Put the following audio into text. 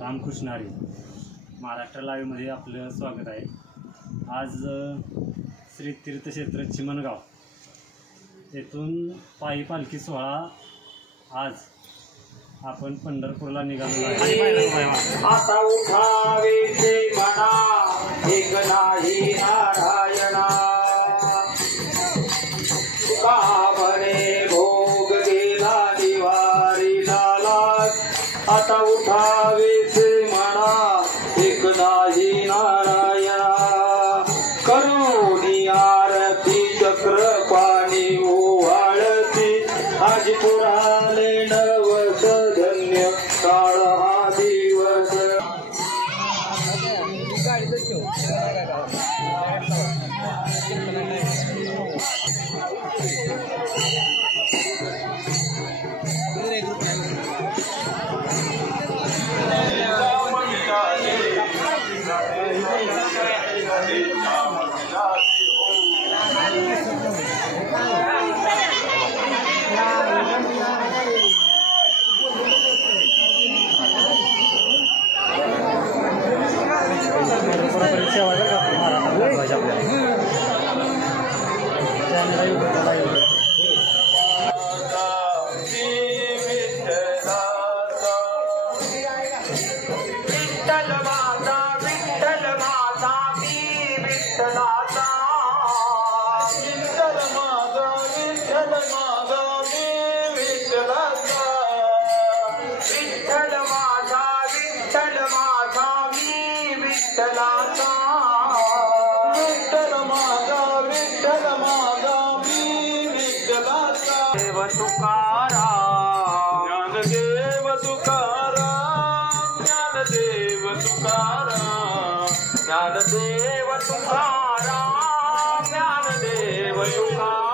रामकृष्ण हरी महाराष्ट्र लाईव्हमध्ये आपलं स्वागत आहे। आज श्री तीर्थक्षेत्र चिमणगाव येथून पायी पालखी सोहळा आज आपण पंढरपूरला निघालो आहे। आता उठावे मना एक नाही नारायणा तुका म्हणे भोग गेला दिवारी झाला। आता उठावे मना एक नाही नारायणा करुणी आरती चक्र पाणी ओवाळती आज पुराले नवस धन्य काळ हा दिवस। देव तुकाराम ज्ञानदेव तुकाराम ज्ञानदेव तुकाराम ज्ञानदेव तुकाराम ज्ञानदेव तुकाराम।